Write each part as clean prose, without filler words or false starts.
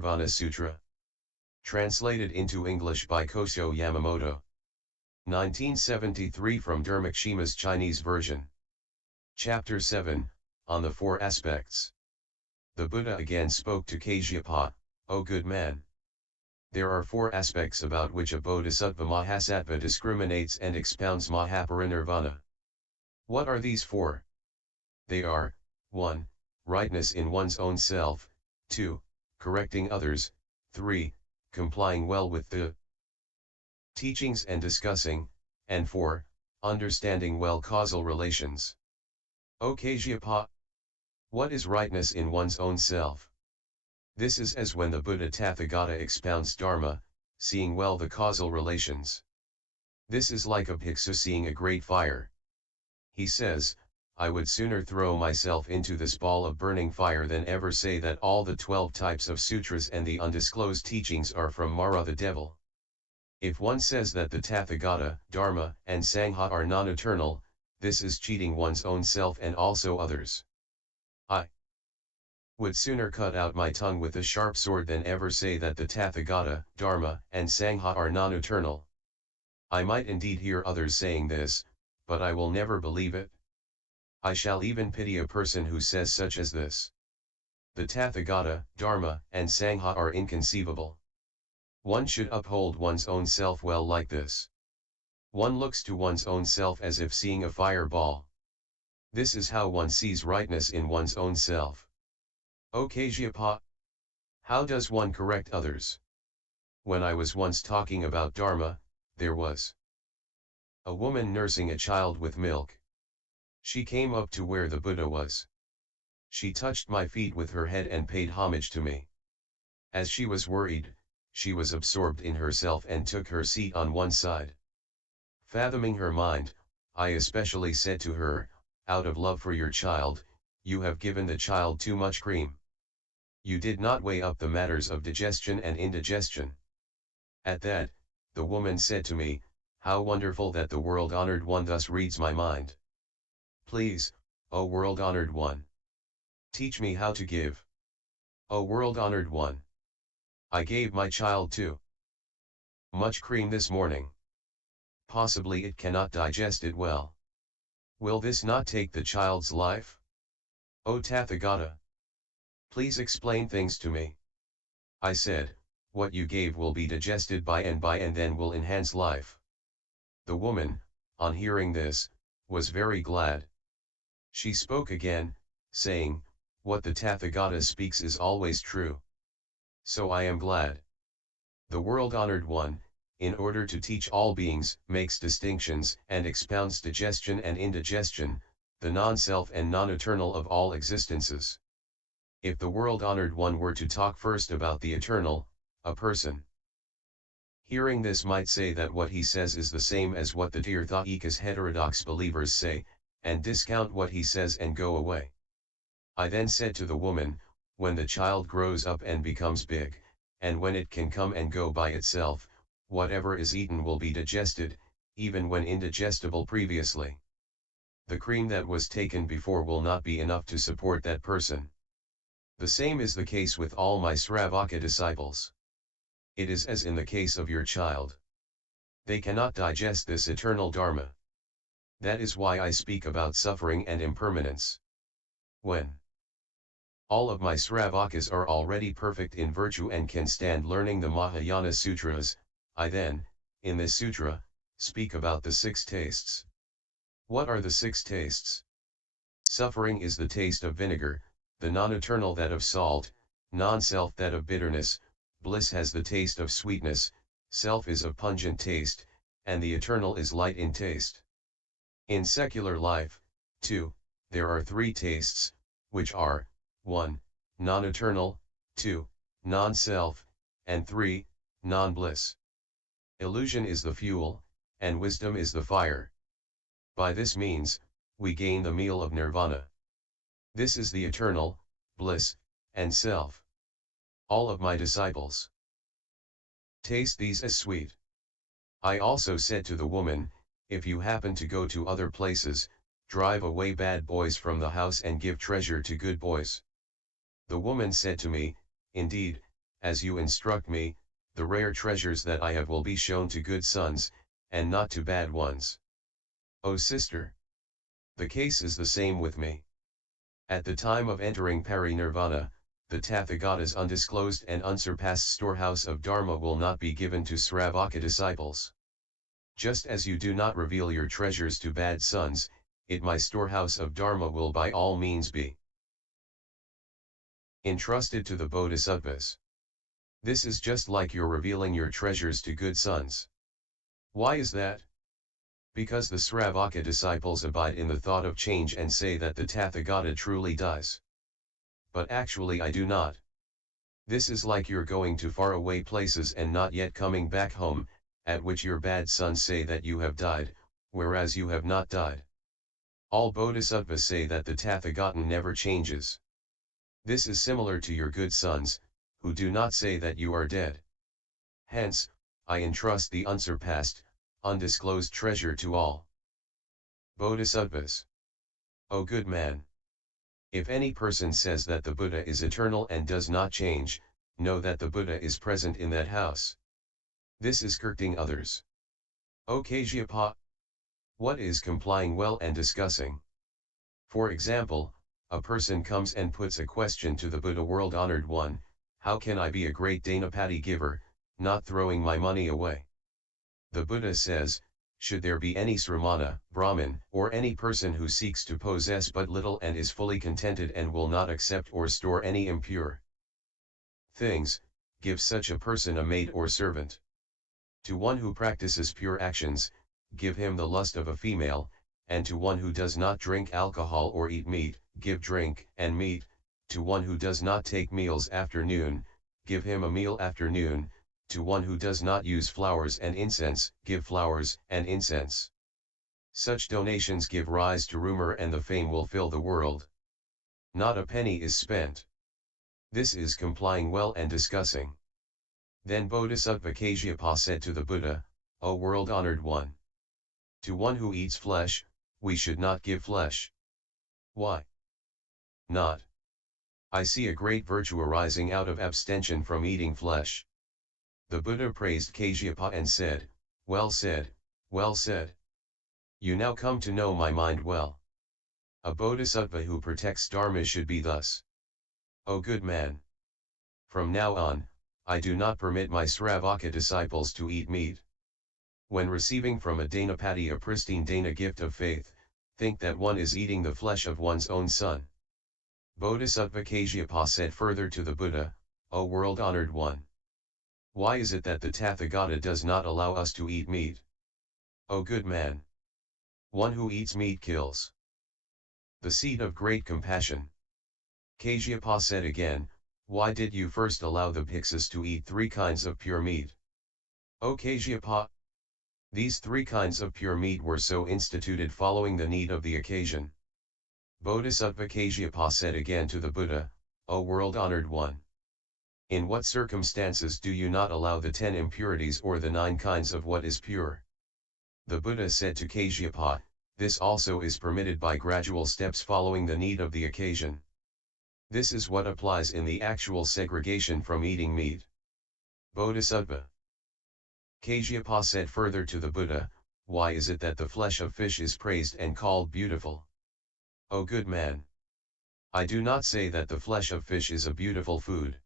Nirvana Sutra. Translated into English by Kosho Yamamoto. 1973 from Dharmakshema's Chinese version. Chapter 7, on the Four Aspects. The Buddha again spoke to Kasyapa, O good man. There are four aspects about which a Bodhisattva-mahasattva discriminates and expounds Mahaparinirvana. What are these four? They are, 1. Rightness in one's own self, 2. Correcting others, 3. Complying well with the teachings and discussing, and 4. Understanding well causal relations. O Kasyapa, what is rightness in one's own self? This is as when the Buddha Tathagata expounds Dharma, seeing well the causal relations. This is like a bhiksu seeing a great fire. He says, I would sooner throw myself into this ball of burning fire than ever say that all the 12 types of sutras and the undisclosed teachings are from Mara the devil. If one says that the Tathagata, Dharma, and Sangha are non-eternal, this is cheating one's own self and also others. I would sooner cut out my tongue with a sharp sword than ever say that the Tathagata, Dharma, and Sangha are non-eternal. I might indeed hear others saying this, but I will never believe it. I shall even pity a person who says such as this. The Tathagata, Dharma, and Sangha are inconceivable. One should uphold one's own self well like this. One looks to one's own self as if seeing a fireball. This is how one sees rightness in one's own self. O Kasyapa, how does one correct others? When I was once talking about Dharma, there was a woman nursing a child with milk. She came up to where the Buddha was. She touched my feet with her head and paid homage to me. As she was worried, she was absorbed in herself and took her seat on one side. Fathoming her mind, I especially said to her, out of love for your child, you have given the child too much cream. You did not weigh up the matters of digestion and indigestion. At that, the woman said to me, how wonderful that the world-honored one thus reads my mind. Please, O world-honored one, teach me how to give. O world-honored one, I gave my child too much cream this morning. Possibly it cannot digest it well. Will this not take the child's life? O Tathagata, please explain things to me. I said, what you gave will be digested by and then will enhance life. The woman, on hearing this, was very glad. She spoke again, saying, what the Tathagata speaks is always true. So I am glad. The world-honored one, in order to teach all beings, makes distinctions and expounds digestion and indigestion, the non-self and non-eternal of all existences. If the world-honored one were to talk first about the eternal, a person hearing this might say that what he says is the same as what the Tirthayikas heterodox believers say, and discount what he says and go away. I then said to the woman, when the child grows up and becomes big, and when it can come and go by itself, whatever is eaten will be digested, even when indigestible previously. The cream that was taken before will not be enough to support that person. The same is the case with all my Sravaka disciples. It is as in the case of your child. They cannot digest this eternal Dharma. That is why I speak about suffering and impermanence. When all of my Sravakas are already perfect in virtue and can stand learning the Mahayana Sutras, I then, in this sutra, speak about the 6 tastes. What are the 6 tastes? Suffering is the taste of vinegar, the non-eternal that of salt, non-self that of bitterness, bliss has the taste of sweetness, self is of pungent taste, and the eternal is light in taste. In secular life, too, there are 3 tastes, which are, 1. Non-eternal, 2. Non-self, and 3. Non-bliss. Illusion is the fuel, and wisdom is the fire. By this means, we gain the meal of nirvana. This is the eternal, bliss, and self. All of my disciples taste these as sweet. I also said to the woman, if you happen to go to other places, drive away bad boys from the house and give treasure to good boys. The woman said to me, indeed, as you instruct me, the rare treasures that I have will be shown to good sons, and not to bad ones. O sister! The case is the same with me. At the time of entering Parinirvana, the Tathagata's undisclosed and unsurpassed storehouse of Dharma will not be given to Sravaka disciples. Just as you do not reveal your treasures to bad sons, my storehouse of Dharma will by all means be entrusted to the Bodhisattvas. This is just like you're revealing your treasures to good sons. Why is that? Because the Sravaka disciples abide in the thought of change and say that the Tathagata truly does. But actually I do not. This is like you're going to faraway places and not yet coming back home, at which your bad sons say that you have died, whereas you have not died. All Bodhisattvas say that the Tathagata never changes. This is similar to your good sons, who do not say that you are dead. Hence, I entrust the unsurpassed, undisclosed treasure to all Bodhisattvas. O good man! If any person says that the Buddha is eternal and does not change, know that the Buddha is present in that house. This is correcting others. O Kasyapa! What is complying well and discussing? For example, a person comes and puts a question to the Buddha, world-honored one, how can I be a great Dhanapati giver, not throwing my money away? The Buddha says, should there be any Sramana, Brahmin, or any person who seeks to possess but little and is fully contented and will not accept or store any impure things, give such a person a maid or servant. To one who practices pure actions, give him the lust of a female, and to one who does not drink alcohol or eat meat, give drink and meat. To one who does not take meals afternoon, give him a meal afternoon. To one who does not use flowers and incense, give flowers and incense. Such donations give rise to rumor and the fame will fill the world. Not a penny is spent. This is complying well and discussing. Then Bodhisattva Kasyapa said to the Buddha, O world-honored one! To one who eats flesh, we should not give flesh. Why not? I see a great virtue arising out of abstention from eating flesh. The Buddha praised Kasyapa and said, well said, well said. You now come to know my mind well. A bodhisattva who protects Dharma should be thus. O good man! From now on, I do not permit my Sravaka disciples to eat meat. When receiving from a Dhanapati a pristine Dana gift of faith, think that one is eating the flesh of one's own son. Bodhisattva Kasyapa said further to the Buddha, O world-honored one! Why is it that the Tathagata does not allow us to eat meat? O good man! One who eats meat kills. The seed of great compassion. Kasyapa said again, why did you first allow the bhiksus to eat 3 kinds of pure meat? O Kasyapa! These 3 kinds of pure meat were so instituted following the need of the occasion. Bodhisattva Kasyapa said again to the Buddha, O world-honored one! In what circumstances do you not allow the 10 impurities or the 9 kinds of what is pure? The Buddha said to Kasyapa, this also is permitted by gradual steps following the need of the occasion. This is what applies in the actual segregation from eating meat. Bodhisattva Kasyapa said further to the Buddha, why is it that the flesh of fish is praised and called beautiful? O good man! I do not say that the flesh of fish is a beautiful food.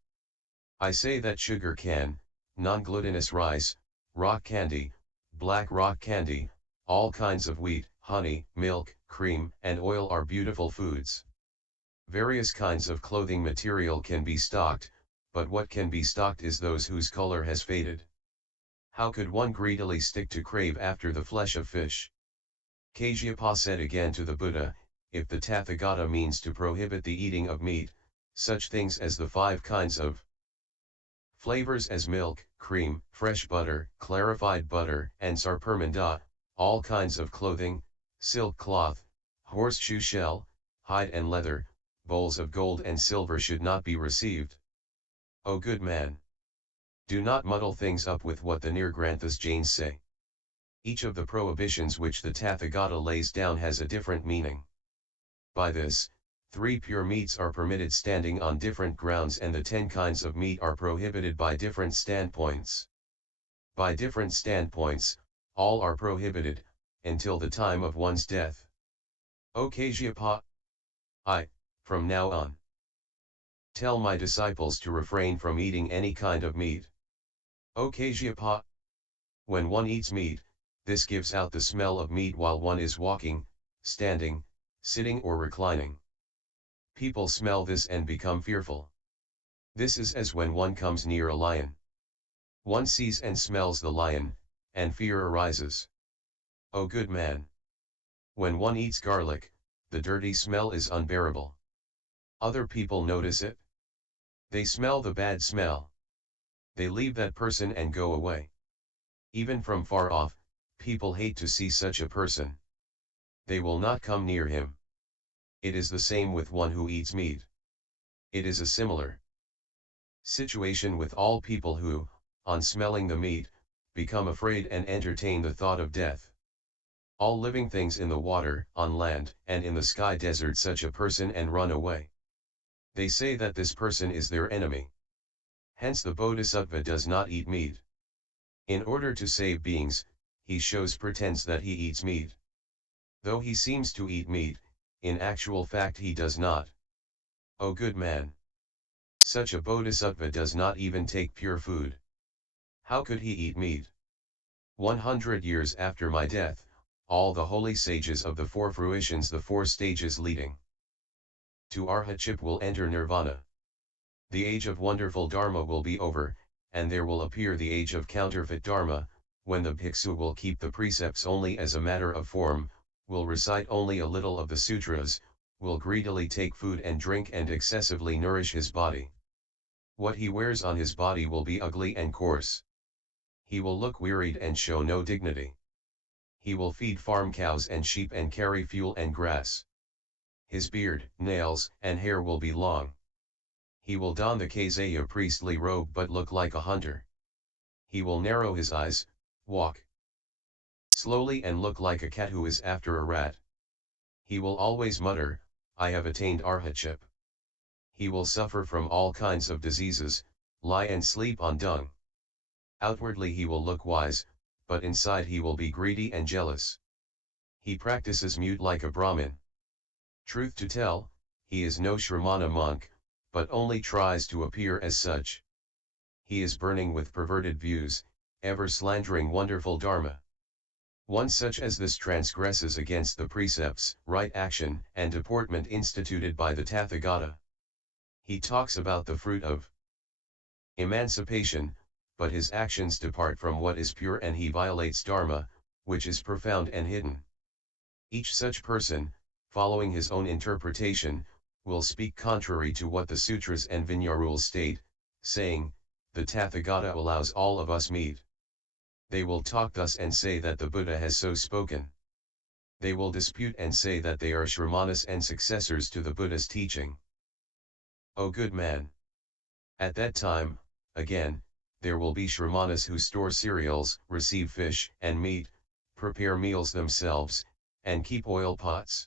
I say that sugar cane, non-glutinous rice, rock candy, black rock candy, all kinds of wheat, honey, milk, cream, and oil are beautiful foods. Various kinds of clothing material can be stocked, but what can be stocked is those whose color has faded. How could one greedily stick to crave after the flesh of fish? Kasyapa said again to the Buddha, if the Tathagata means to prohibit the eating of meat, such things as the 5 kinds of flavors as milk, cream, fresh butter, clarified butter, and sarpermanda, all kinds of clothing, silk cloth, horseshoe shell, hide and leather, bowls of gold and silver should not be received. O good man! Do not muddle things up with what the Nirgranthas Jains say. Each of the prohibitions which the Tathagata lays down has a different meaning. By this, 3 pure meats are permitted standing on different grounds, and the 10 kinds of meat are prohibited by different standpoints. By different standpoints, all are prohibited, until the time of one's death. O Kasyapa, I, from now on, tell my disciples to refrain from eating any kind of meat. O Kasyapa, when one eats meat, this gives out the smell of meat while one is walking, standing, sitting or reclining. People smell this and become fearful. This is as when one comes near a lion. One sees and smells the lion, and fear arises. O good man, when one eats garlic, the dirty smell is unbearable. Other people notice it. They smell the bad smell. They leave that person and go away. Even from far off, people hate to see such a person. They will not come near him. It is the same with one who eats meat. It is a similar situation with all people who, on smelling the meat, become afraid and entertain the thought of death. All living things in the water, on land, and in the sky desert such a person and run away. They say that this person is their enemy. Hence the Bodhisattva does not eat meat. In order to save beings, he shows pretense that he eats meat. Though he seems to eat meat, in actual fact he does not. O good man, such a Bodhisattva does not even take pure food. How could he eat meat? 100 years after my death, all the holy sages of the 4 fruitions, the 4 stages leading to arhatship, will enter nirvana. The age of wonderful dharma will be over, and there will appear the age of counterfeit dharma, when the bhiksu will keep the precepts only as a matter of form, will recite only a little of the sutras, will greedily take food and drink and excessively nourish his body. What he wears on his body will be ugly and coarse. He will look wearied and show no dignity. He will feed farm cows and sheep and carry fuel and grass. His beard, nails, and hair will be long. He will don the kasyapa priestly robe but look like a hunter. He will narrow his eyes, walk slowly and look like a cat who is after a rat. He will always mutter, I have attained arhatship. He will suffer from all kinds of diseases, lie and sleep on dung. Outwardly he will look wise, but inside he will be greedy and jealous. He practices mute like a Brahmin. Truth to tell, he is no Shramana monk, but only tries to appear as such. He is burning with perverted views, ever slandering wonderful dharma. One such as this transgresses against the precepts, right action, and deportment instituted by the Tathagata. He talks about the fruit of emancipation, but his actions depart from what is pure, and he violates dharma, which is profound and hidden. Each such person, following his own interpretation, will speak contrary to what the sutras and Vinaya rules state, saying, the Tathagata allows all of us meat. They will talk thus and say that the Buddha has so spoken. They will dispute and say that they are Shramanas and successors to the Buddha's teaching. O good man! At that time, again, there will be Shramanas who store cereals, receive fish and meat, prepare meals themselves, and keep oil pots.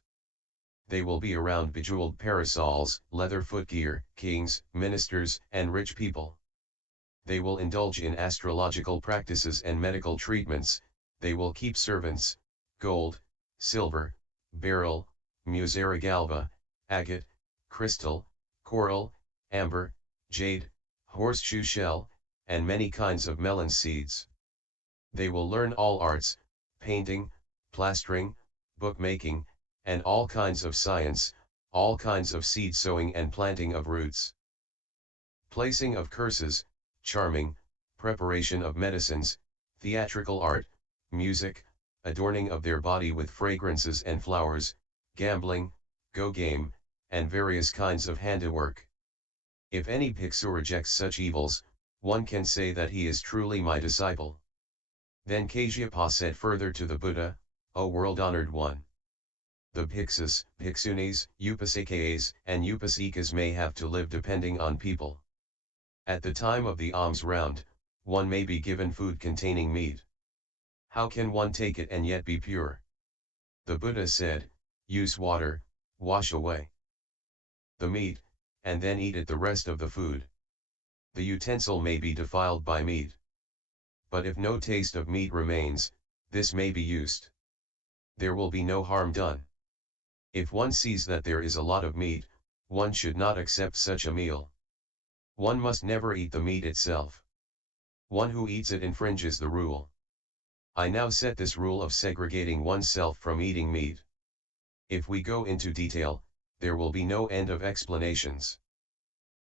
They will be around bejeweled parasols, leather footgear, kings, ministers, and rich people. They will indulge in astrological practices and medical treatments. They will keep servants, gold, silver, beryl, musaragalva, agate, crystal, coral, amber, jade, horseshoe shell, and many kinds of melon seeds. They will learn all arts, painting, plastering, bookmaking, and all kinds of science, all kinds of seed sowing and planting of roots, placing of curses, charming, preparation of medicines, theatrical art, music, adorning of their body with fragrances and flowers, gambling, go-game, and various kinds of handiwork. If any bhiksu rejects such evils, one can say that he is truly my disciple. Then Kasyapa said further to the Buddha, O world-honored one, the bhiksus, bhiksunis, upasikaes, and upasikas may have to live depending on people. At the time of the alms round, one may be given food containing meat. How can one take it and yet be pure? The Buddha said, use water, wash away. the meat, and then eat it the rest of the food. The utensil may be defiled by meat. But if no taste of meat remains, this may be used. There will be no harm done. If one sees that there is a lot of meat, one should not accept such a meal. One must never eat the meat itself. One who eats it infringes the rule. I now set this rule of segregating oneself from eating meat. If we go into detail, there will be no end of explanations.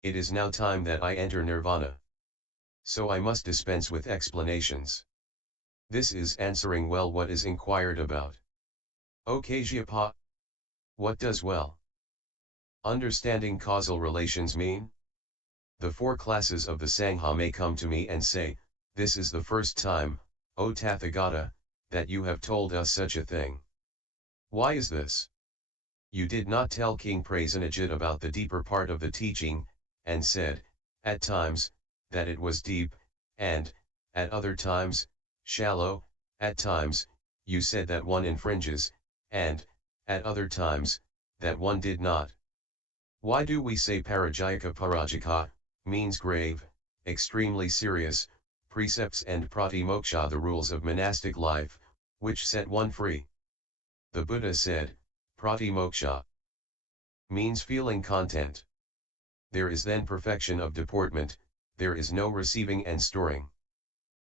It is now time that I enter Nirvana. So I must dispense with explanations. This is answering well what is inquired about. O Kasyapa, what does well understanding causal relations mean? The four classes of the Sangha may come to me and say, this is the first time, O Tathagata, that you have told us such a thing. Why is this? You did not tell King Prasenajit about the deeper part of the teaching, and said, at times, that it was deep, and, at other times, shallow. At times, you said that one infringes, and, at other times, that one did not. Why do we say parajayaka parajika, means grave, extremely serious, precepts and pratimoksha the rules of monastic life, which set one free? The Buddha said, pratimoksha means feeling content. There is then perfection of deportment, there is no receiving and storing.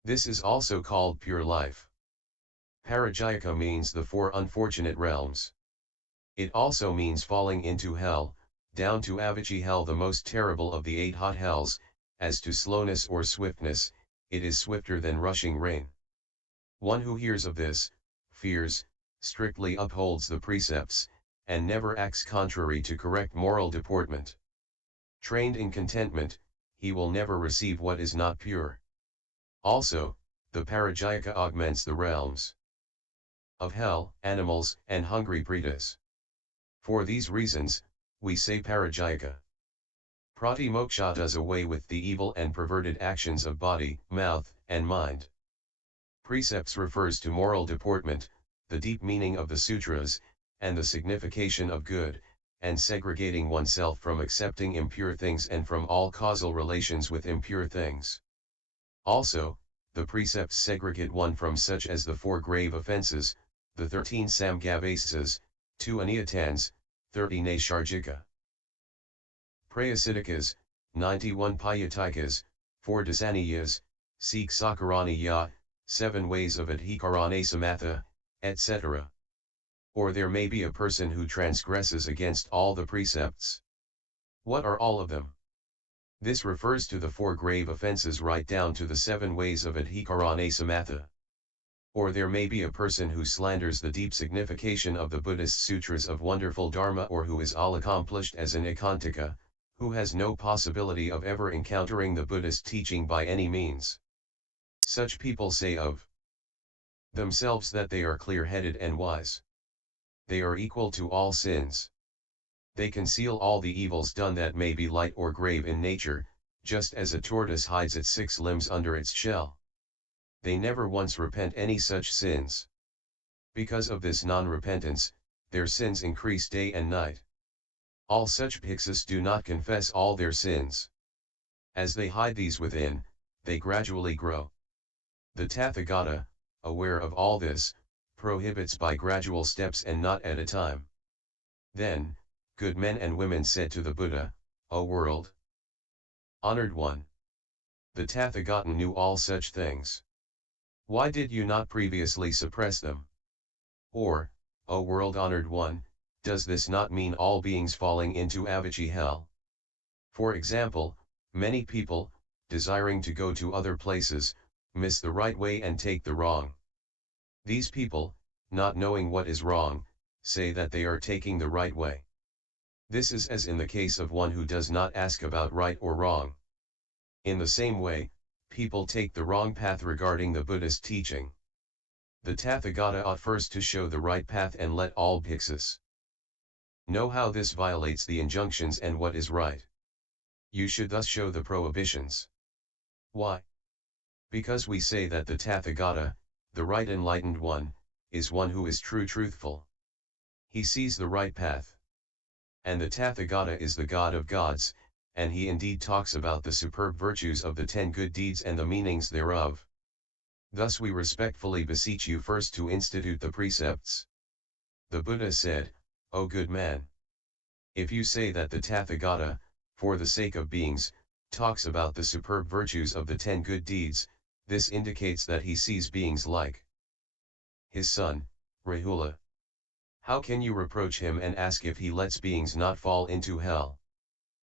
This is also called pure life. Parajayaka means the four unfortunate realms. It also means falling into hell, down to Avicii hell, the most terrible of the 8 hot hells. As to slowness or swiftness, it is swifter than rushing rain. One who hears of this, fears, strictly upholds the precepts, and never acts contrary to correct moral deportment. Trained in contentment, he will never receive what is not pure. Also, the parajayaka augments the realms of hell, animals, and hungry pretas. For these reasons, we say parajayaka. Pratimoksha does away with the evil and perverted actions of body, mouth, and mind. Precepts refers to moral deportment, the deep meaning of the sutras, and the signification of good, and segregating oneself from accepting impure things and from all causal relations with impure things. Also, the precepts segregate one from such as the 4 grave offenses, the 13 samgavasas, 2 aniyatans, 30 naisharjika prayasitikas, 91 payatikas, 4 dasaniyas, 6 sakaraniya, 7 ways of adhikarana samatha, etc. Or there may be a person who transgresses against all the precepts. What are all of them? This refers to the 4 grave offenses right down to the 7 ways of adhikarana samatha. Or there may be a person who slanders the deep signification of the Buddhist sutras of wonderful Dharma, or who is all accomplished as an ekantika, who has no possibility of ever encountering the Buddhist teaching by any means. Such people say of themselves that they are clear-headed and wise. They are equal to all sins. They conceal all the evils done that may be light or grave in nature, just as a tortoise hides its 6 limbs under its shell. They never once repent any such sins. Because of this non-repentance, their sins increase day and night. All such bhiksus do not confess all their sins. As they hide these within, they gradually grow. The Tathagata, aware of all this, prohibits by gradual steps and not at a time. Then, good men and women said to the Buddha, O world honored one, the Tathagata knew all such things. Why did you not previously suppress them? Or, O world honored one, does this not mean all beings falling into Avicii hell? For example, many people, desiring to go to other places, miss the right way and take the wrong. These people, not knowing what is wrong, say that they are taking the right way. This is as in the case of one who does not ask about right or wrong. In the same way, people take the wrong path regarding the Buddhist teaching. The Tathagata ought first to show the right path and let all bhiksus know how this violates the injunctions and what is right. You should thus show the prohibitions. Why? Because we say that the Tathagata, the right enlightened one, is one who is truthful. He sees the right path. And the Tathagata is the God of gods, and he indeed talks about the superb virtues of the 10 good deeds and the meanings thereof. Thus we respectfully beseech you first to institute the precepts. The Buddha said, O good man, if you say that the Tathagata, for the sake of beings, talks about the superb virtues of the 10 good deeds, this indicates that he sees beings like his son, Rahula. How can you reproach him and ask if he lets beings not fall into hell?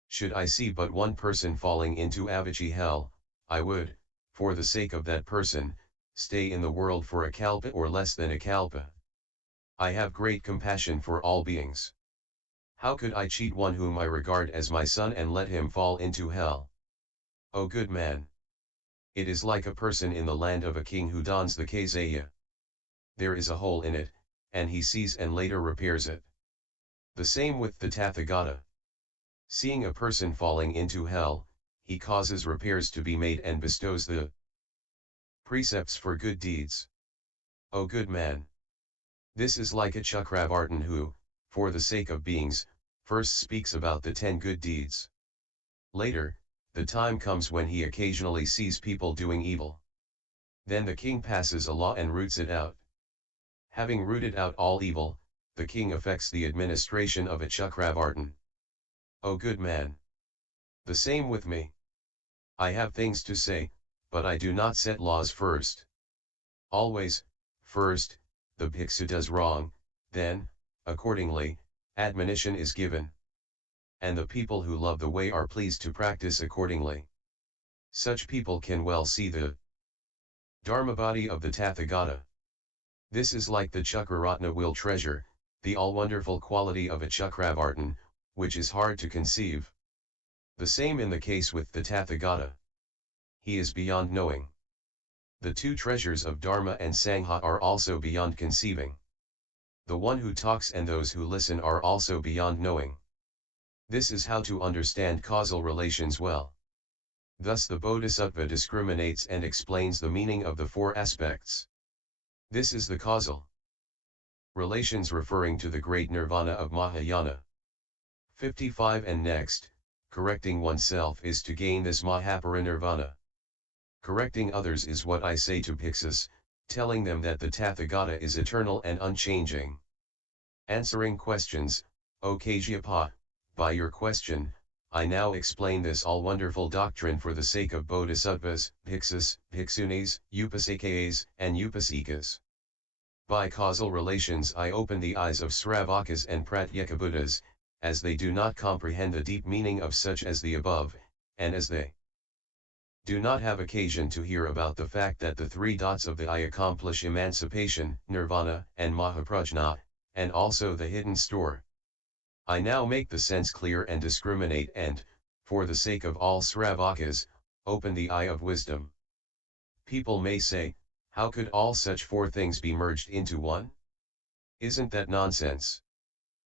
Should I see but one person falling into Avicii hell, I would, for the sake of that person, stay in the world for a kalpa or less than a kalpa. I have great compassion for all beings. How could I cheat one whom I regard as my son and let him fall into hell? O good man! It is like a person in the land of a king who dons the kaseya. There is a hole in it, and he sees and later repairs it. The same with the Tathagata. Seeing a person falling into hell, he causes repairs to be made and bestows the precepts for good deeds. O good man! This is like a Chakravartin who, for the sake of beings, first speaks about the 10 good deeds. Later, the time comes when he occasionally sees people doing evil. Then the king passes a law and roots it out. Having rooted out all evil, the king effects the administration of a Chakravartin. O good man! The same with me. I have things to say, but I do not set laws first. Always, first, the bhiksu does wrong, then, accordingly, admonition is given. And the people who love the way are pleased to practice accordingly. Such people can well see the Dharma body of the Tathagata. This is like the Chakraratna will treasure, the all-wonderful quality of a Chakravartin, which is hard to conceive. The same in the case with the Tathagata. He is beyond knowing. The 2 treasures of Dharma and Sangha are also beyond conceiving. The one who talks and those who listen are also beyond knowing. This is how to understand causal relations well. Thus the Bodhisattva discriminates and explains the meaning of the 4 aspects. This is the causal relations referring to the great Nirvana of Mahayana. 55 and next, correcting oneself is to gain this Mahaparinirvana. Correcting others is what I say to bhiksus, telling them that the Tathagata is eternal and unchanging. Answering questions, O Kasyapa, by your question, I now explain this all-wonderful doctrine for the sake of bodhisattvas, bhiksus, bhiksunis, upasakayas, and upasikas. By causal relations I open the eyes of Sravakas and Pratyekabuddhas, as they do not comprehend the deep meaning of such as the above, and as they do not have occasion to hear about the fact that the 3 dots of the I accomplish emancipation, nirvana, and mahaprajna, and also the hidden store. I now make the sense clear and discriminate and, for the sake of all Sravakas, open the eye of wisdom. People may say, how could all such 4 things be merged into one? Isn't that nonsense?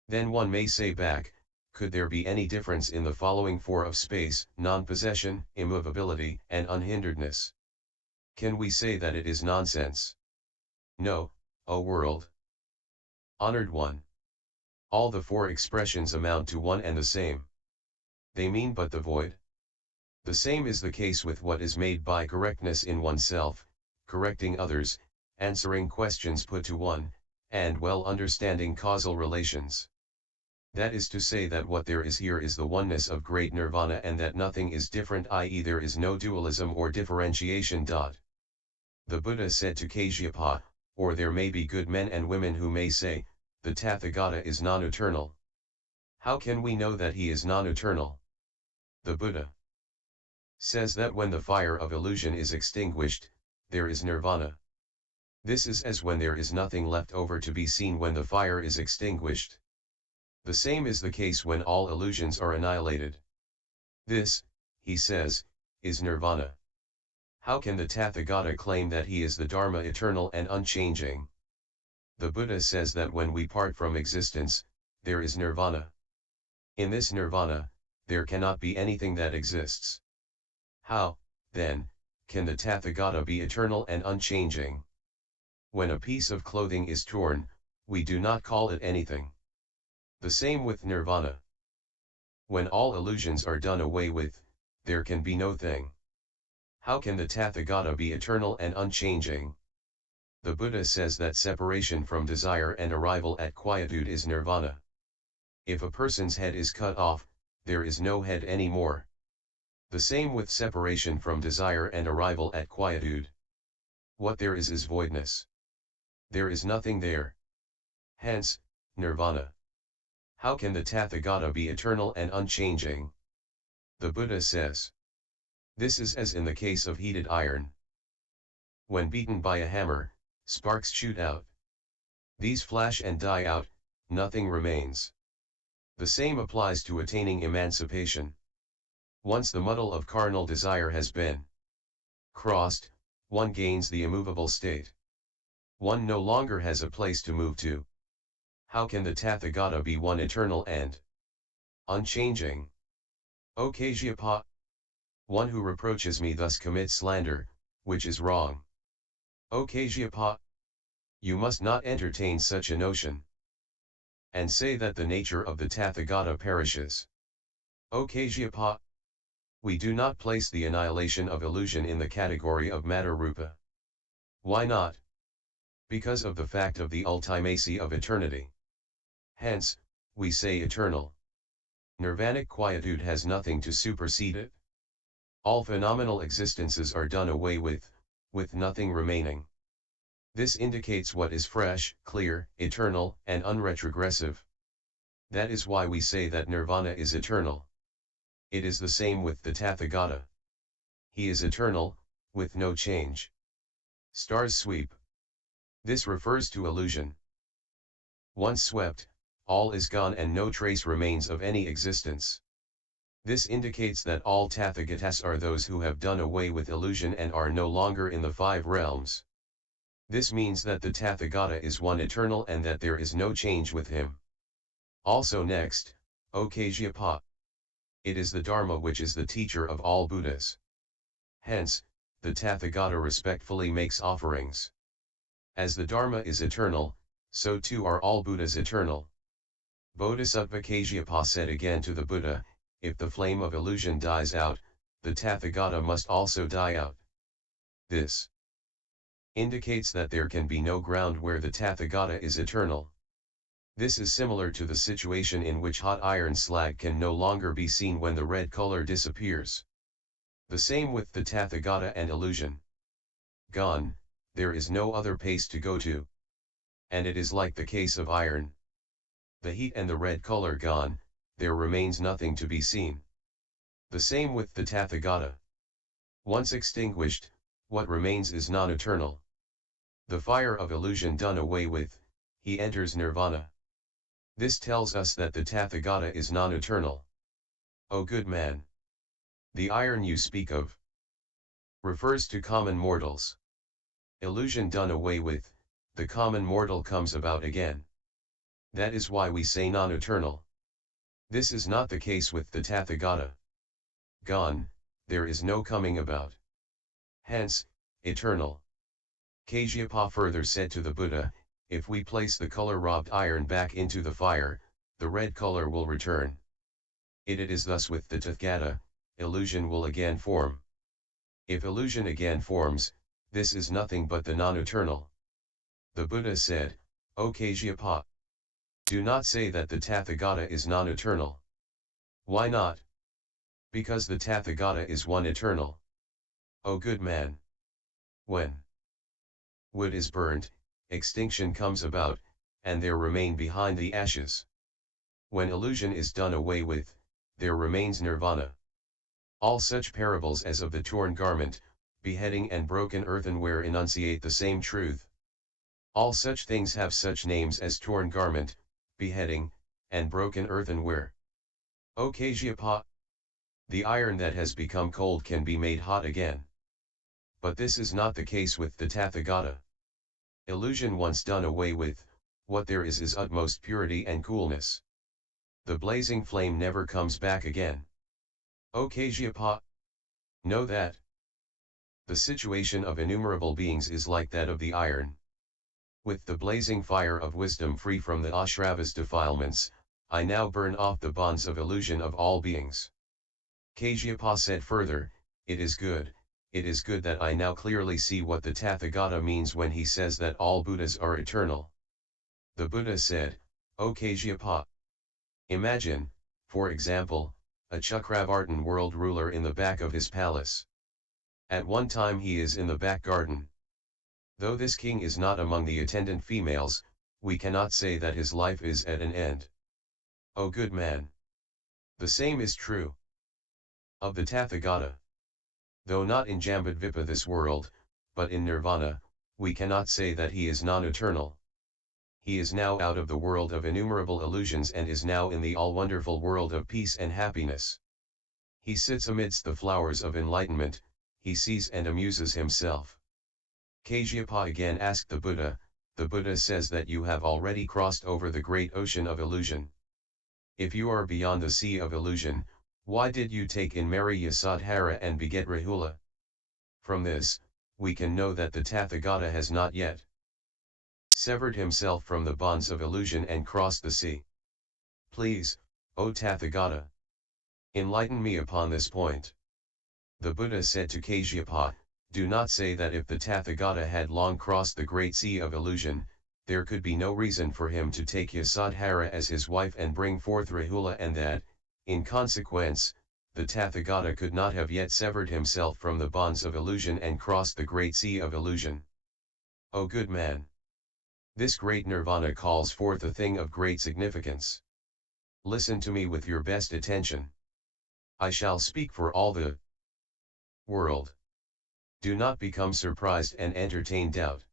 Then one may say back, could there be any difference in the following 4 of space, non-possession, immovability, and unhinderedness? Can we say that it is nonsense? No, O world. Honored one. All the 4 expressions amount to one and the same. They mean but the void. The same is the case with what is made by correctness in oneself, correcting others, answering questions put to one, and well understanding causal relations. That is to say that what there is here is the oneness of great nirvana and that nothing is different, i.e. there is no dualism or differentiation. The Buddha said to Kasyapa, or there may be good men and women who may say, the Tathagata is non-eternal. How can we know that he is non-eternal? The Buddha says that when the fire of illusion is extinguished, there is nirvana. This is as when there is nothing left over to be seen when the fire is extinguished. The same is the case when all illusions are annihilated. This, he says, is nirvana. How can the Tathagata claim that he is the Dharma eternal and unchanging? The Buddha says that when we part from existence, there is nirvana. In this nirvana, there cannot be anything that exists. How, then, can the Tathagata be eternal and unchanging? When a piece of clothing is torn, we do not call it anything. The same with nirvana. When all illusions are done away with, there can be no thing. How can the Tathagata be eternal and unchanging? The Buddha says that separation from desire and arrival at quietude is nirvana. If a person's head is cut off, there is no head anymore. The same with separation from desire and arrival at quietude. What there is voidness. There is nothing there. Hence, nirvana. How can the Tathagata be eternal and unchanging? The Buddha says. This is as in the case of heated iron. When beaten by a hammer, sparks shoot out. These flash and die out, nothing remains. The same applies to attaining emancipation. Once the muddle of carnal desire has been crossed, one gains the immovable state. One no longer has a place to move to. How can the Tathagata be one eternal and unchanging? O Kasyapa! One who reproaches me thus commits slander, which is wrong. O Kasyapa! You must not entertain such a notion, and say that the nature of the Tathagata perishes. O Kasyapa! We do not place the annihilation of illusion in the category of matter-rupa. Why not? Because of the fact of the ultimacy of eternity. Hence, we say eternal. Nirvanic quietude has nothing to supersede it. All phenomenal existences are done away with nothing remaining. This indicates what is fresh, clear, eternal, and unretrogressive. That is why we say that nirvana is eternal. It is the same with the Tathagata. He is eternal, with no change. Stars sweep. This refers to illusion. Once swept, all is gone and no trace remains of any existence. This indicates that all Tathagatas are those who have done away with illusion and are no longer in the five realms. This means that the Tathagata is one eternal and that there is no change with him. Also next, O Kasyapa! It is the Dharma which is the teacher of all Buddhas. Hence, the Tathagata respectfully makes offerings. As the Dharma is eternal, so too are all Buddhas eternal. Bodhisattva Kasyapa said again to the Buddha, if the flame of illusion dies out, the Tathagata must also die out. This indicates that there can be no ground where the Tathagata is eternal. This is similar to the situation in which hot iron slag can no longer be seen when the red color disappears. The same with the Tathagata and illusion. Gone, there is no other place to go to. And it is like the case of iron. The heat and the red color gone, there remains nothing to be seen. The same with the Tathagata. Once extinguished, what remains is non-eternal. The fire of illusion done away with, he enters nirvana. This tells us that the Tathagata is non-eternal. O good man! The iron you speak of refers to common mortals. Illusion done away with, the common mortal comes about again. That is why we say non-eternal. This is not the case with the Tathagata. Gone, there is no coming about. Hence, eternal. Kasyapa further said to the Buddha, if we place the color-robbed iron back into the fire, the red color will return. It is thus with the Tathagata, illusion will again form. If illusion again forms, this is nothing but the non-eternal. The Buddha said, O Kasyapa! Do not say that the Tathagata is non-eternal. Why not? Because the Tathagata is one eternal. O good man! When wood is burnt, extinction comes about, and there remain behind the ashes. When illusion is done away with, there remains nirvana. All such parables as of the torn garment, beheading and broken earthenware enunciate the same truth. All such things have such names as torn garment, beheading, and broken earthenware. O Kasyapa! The iron that has become cold can be made hot again. But this is not the case with the Tathagata. Illusion once done away with, what there is utmost purity and coolness. The blazing flame never comes back again. O Kasyapa! Know that. The situation of innumerable beings is like that of the iron. With the blazing fire of wisdom free from the Ashravas defilements, I now burn off the bonds of illusion of all beings. Kasyapa said further, it is good that I now clearly see what the Tathagata means when he says that all Buddhas are eternal. The Buddha said, O Kasyapa, imagine, for example, a Chakravartin world ruler in the back of his palace. At one time he is in the back garden. Though this king is not among the attendant females, we cannot say that his life is at an end. O good man! The same is true of the Tathagata. Though not in Jambudvipa this world, but in Nirvana, we cannot say that he is non-eternal. He is now out of the world of innumerable illusions and is now in the all-wonderful world of peace and happiness. He sits amidst the flowers of enlightenment, he sees and amuses himself. Kasyapa again asked the Buddha says that you have already crossed over the great ocean of illusion. If you are beyond the sea of illusion, why did you take in Mary Yasodhara and beget Rahula? From this, we can know that the Tathagata has not yet severed himself from the bonds of illusion and crossed the sea. Please, O Tathagata, enlighten me upon this point. The Buddha said to Kasyapa, do not say that if the Tathagata had long crossed the great sea of illusion, there could be no reason for him to take Yasodhara as his wife and bring forth Rahula, and that, in consequence, the Tathagata could not have yet severed himself from the bonds of illusion and crossed the great sea of illusion. O good man! This great nirvana calls forth a thing of great significance. Listen to me with your best attention. I shall speak for all the world. Do not become surprised and entertain doubt.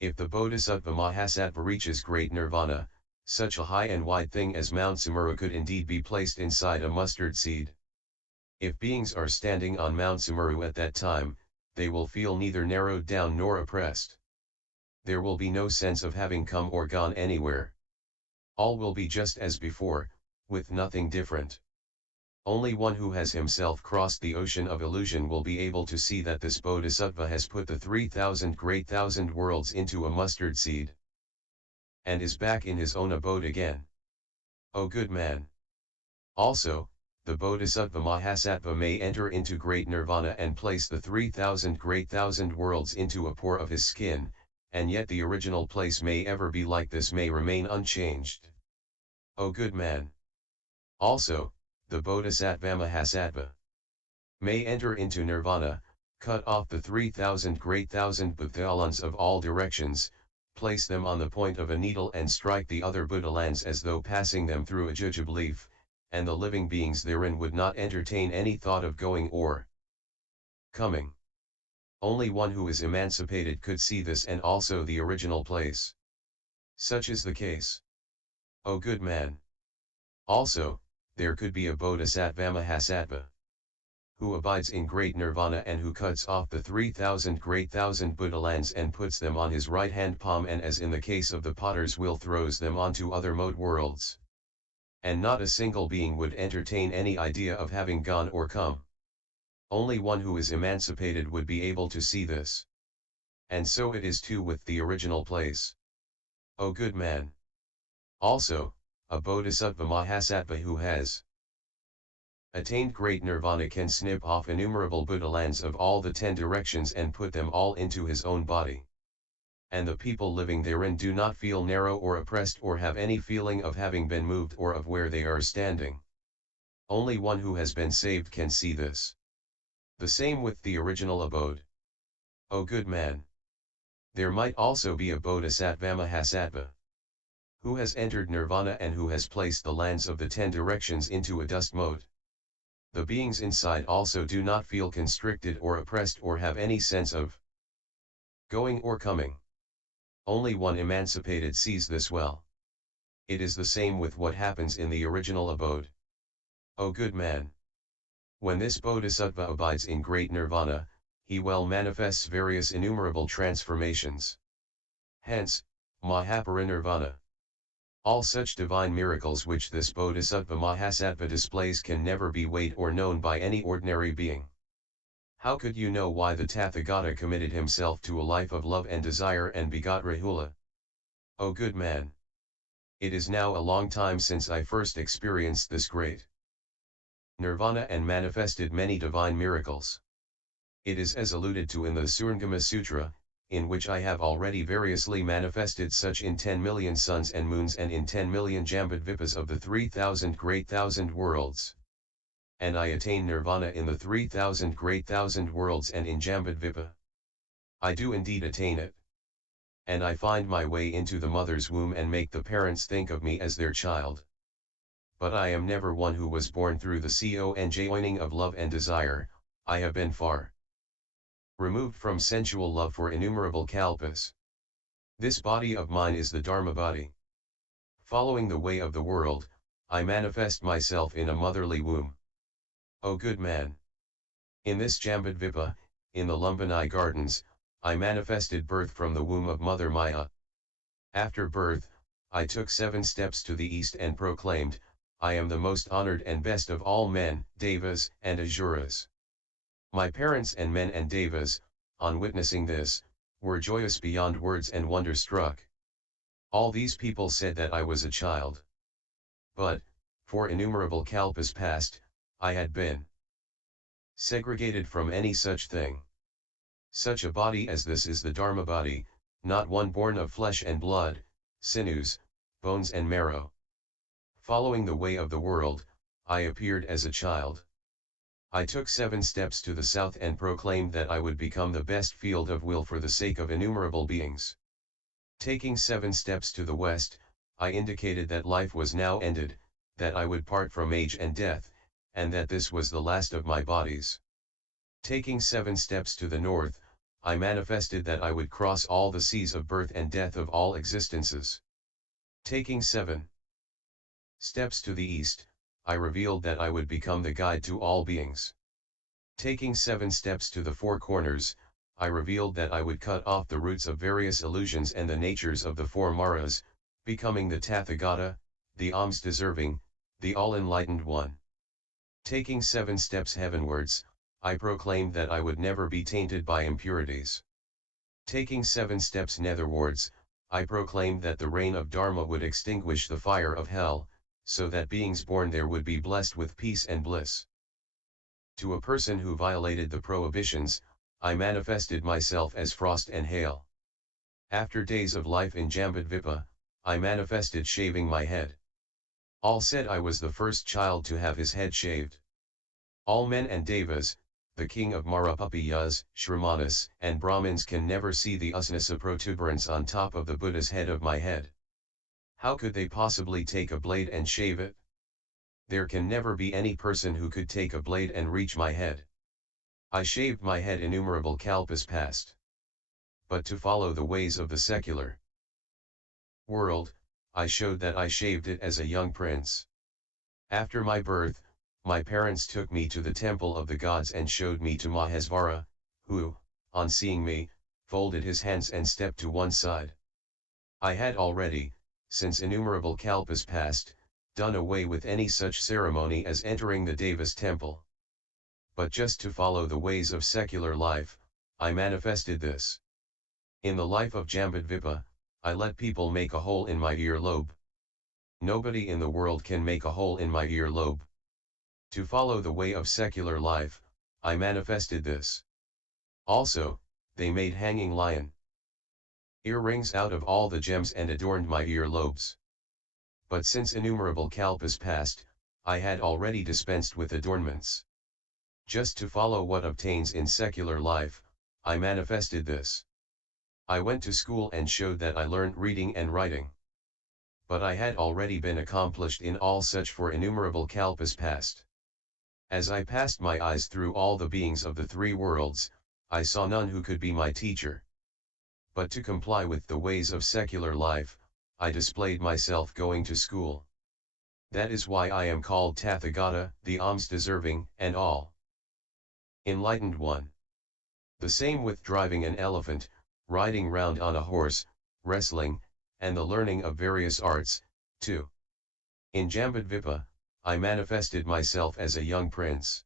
If the Bodhisattva-mahasattva reaches great nirvana, such a high and wide thing as Mount Sumeru could indeed be placed inside a mustard seed. If beings are standing on Mount Sumeru at that time, they will feel neither narrowed down nor oppressed. There will be no sense of having come or gone anywhere. All will be just as before, with nothing different. Only one who has himself crossed the ocean of illusion will be able to see that this Bodhisattva has put the 3,000 great thousand worlds into a mustard seed, and is back in his own abode again. O good man! Also, the Bodhisattva-mahasattva may enter into great nirvana and place the 3,000 great thousand worlds into a pore of his skin, and yet the original place may ever be like this, may remain unchanged. O good man! Also, the Bodhisattva-mahasattva may enter into nirvana, cut off the 3,000 great thousand Buddhalans of all directions, place them on the point of a needle and strike the other Buddhalans as though passing them through a jujube leaf, and the living beings therein would not entertain any thought of going or coming. Only one who is emancipated could see this and also the original place. Such is the case. O good man! Also, there could be a Bodhisattva-mahasattva who abides in great nirvana and who cuts off the 3,000 great thousand Buddhalans and puts them on his right hand palm, and as in the case of the potter's wheel throws them onto other mode worlds. And not a single being would entertain any idea of having gone or come. Only one who is emancipated would be able to see this. And so it is too with the original place. O good man! Also, a Bodhisattva-mahasattva who has attained great nirvana can snip off innumerable Buddhalans of all the 10 directions and put them all into his own body. And the people living therein do not feel narrow or oppressed or have any feeling of having been moved or of where they are standing. Only one who has been saved can see this. The same with the original abode. O good man! There might also be a Bodhisattva-mahasattva who has entered nirvana and who has placed the lands of the 10 directions into a dust mote. The beings inside also do not feel constricted or oppressed or have any sense of going or coming. Only one emancipated sees this well. It is the same with what happens in the original abode. O good man! When this Bodhisattva abides in great nirvana, he well manifests various innumerable transformations. Hence, Mahaparinirvana. All such divine miracles which this Bodhisattva-mahasattva displays can never be weighed or known by any ordinary being. How could you know why the Tathagata committed himself to a life of love and desire and begot Rahula? O good man! It is now a long time since I first experienced this great Nirvana and manifested many divine miracles. It is as alluded to in the Nirvana Sutra, in which I have already variously manifested such in 10 million suns and moons and in 10 million Jambudvipas of the 3,000 great thousand worlds. And I attain Nirvana in the 3,000 great thousand worlds and in Jambudvipa. I do indeed attain it. And I find my way into the mother's womb and make the parents think of me as their child. But I am never one who was born through the conjoining of love and desire. I have been far removed from sensual love for innumerable kalpas. This body of mine is the Dharma body. Following the way of the world, I manifest myself in a motherly womb. O good man! In this Jambudvipa, in the Lumbini gardens, I manifested birth from the womb of Mother Maya. After birth, I took 7 steps to the east and proclaimed, I am the most honored and best of all men, Devas, and Asuras. My parents and men and Devas, on witnessing this, were joyous beyond words and wonder-struck. All these people said that I was a child. But, for innumerable kalpas past, I had been segregated from any such thing. Such a body as this is the Dharma body, not one born of flesh and blood, sinews, bones and marrow. Following the way of the world, I appeared as a child. I took 7 steps to the south and proclaimed that I would become the best field of will for the sake of innumerable beings. Taking 7 steps to the west, I indicated that life was now ended, that I would part from age and death, and that this was the last of my bodies. Taking 7 steps to the north, I manifested that I would cross all the seas of birth and death of all existences. Taking 7 steps to the east, I revealed that I would become the guide to all beings. Taking 7 steps to the 4 corners, I revealed that I would cut off the roots of various illusions and the natures of the 4 maras, becoming the Tathagata, the alms deserving, the all-enlightened one. Taking 7 steps heavenwards, I proclaimed that I would never be tainted by impurities. Taking 7 steps netherwards, I proclaimed that the reign of Dharma would extinguish the fire of hell, so that beings born there would be blessed with peace and bliss. To a person who violated the prohibitions, I manifested myself as frost and hail. After days of life in Jambudvipa, I manifested shaving my head. All said I was the first child to have his head shaved. All men and devas, the king of Marupapiyas, Shramanas, and Brahmins can never see the usnasa protuberance on top of the Buddha's head of my head. How could they possibly take a blade and shave it? There can never be any person who could take a blade and reach my head. I shaved my head innumerable kalpas past. But to follow the ways of the secular world, I showed that I shaved it as a young prince. After my birth, my parents took me to the temple of the gods and showed me to Mahesvara, who, on seeing me, folded his hands and stepped to one side. I had already, since innumerable kalpas past, done away with any such ceremony as entering the Deva's temple. But just to follow the ways of secular life, I manifested this. In the life of Jambudvipa, I let people make a hole in my earlobe. Nobody in the world can make a hole in my earlobe. To follow the way of secular life, I manifested this. Also, they made hanging lion earrings out of all the gems and adorned my earlobes. But since innumerable kalpas past, I had already dispensed with adornments. Just to follow what obtains in secular life, I manifested this. I went to school and showed that I learned reading and writing. But I had already been accomplished in all such for innumerable kalpas past. As I passed my eyes through all the beings of the 3 worlds, I saw none who could be my teacher. But to comply with the ways of secular life, I displayed myself going to school. That is why I am called Tathagata, the alms deserving, and all enlightened one. The same with driving an elephant, riding round on a horse, wrestling, and the learning of various arts, too. In Jambudvipa, I manifested myself as a young prince.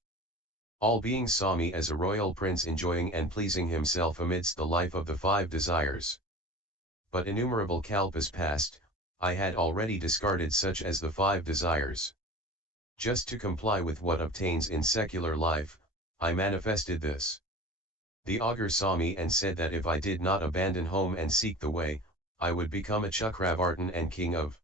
All beings saw me as a royal prince enjoying and pleasing himself amidst the life of the 5 desires. But innumerable kalpas past, I had already discarded such as the 5 desires. Just to comply with what obtains in secular life, I manifested this. The augur saw me and said that if I did not abandon home and seek the way, I would become a Chakravartin and king of